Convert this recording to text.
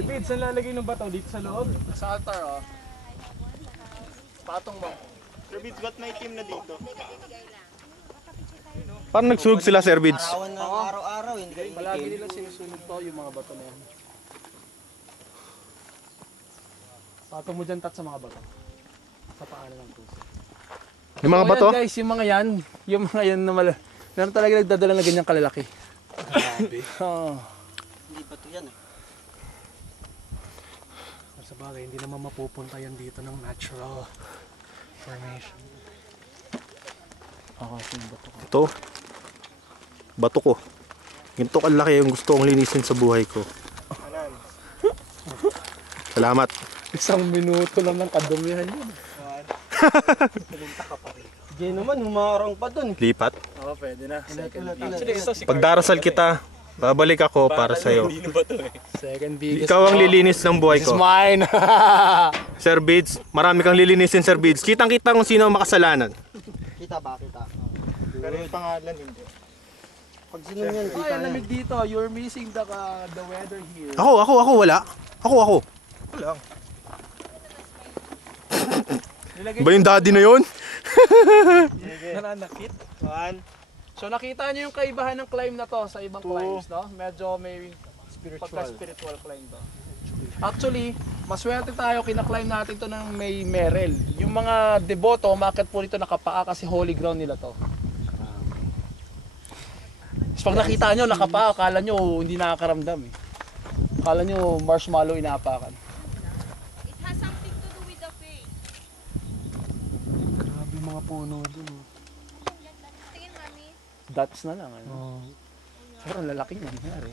Bibid, saan lalagay ng bato? Dito sa loob? Sa altar, oh. Patong mo. Sir Bids, ba't may team na dito? Parang nagsunog sila, Sir Bids. Arawan ng araw-araw, hindi. Palagi nila sinusunod to yung mga bato na yan. Patong mo dyan tat sa mga bato. Sa paanan ng puso. Yung mga bato? Yan, guys, yung mga yan na meron talaga nagdadala na ganyang kalalaki. Grabe. Oh. Hindi ba ito yan eh? Sa bagay, hindi naman mapupunta yan dito ng natural formation. Yung bato ko. Ito. Bato ko. Ganito kalaki yung gusto kong linisin sa buhay ko. Salamat. Isang minuto lang ng kadumihan yun. Diyan naman, humarang pa dun. Lipat. Oo, pwede na. Pagdarasal kita, babalik ako para sa'yo. Second biggest. Ikaw ang lilinis ng buhay This is ko. mine. Sir Bids, marami kang lilinisin, Sir Bids. Kitang-kita kung sino ang makasalanan. Kita ba? Kita. Pero yung pangalan hindi. Pag sino yan, Ay, kita ang yan. lamig dito. You're missing the weather here. Ako, wala. Ako. Wala. Ba yung daddy na yun? Nananakit. 1, So nakita niyo yung kaibahan ng climb na to sa ibang climbs, no? Medyo may Spiritual. spiritual climb to. Actually, maswerte tayo kina-climb natin to ng may merel. Yung mga deboto, umakyat po rito nakapaa kasi holy ground nila to. So pag nakita nyo nakapaa, akala nyo hindi nakakaramdam eh. Akala nyo marshmallow inaapakan. It has something to do with the faith. Grabe yung mga puno dun. Tingin, mami. Dots na lang. Ano? Oh. Pero ang lalaking nangyari.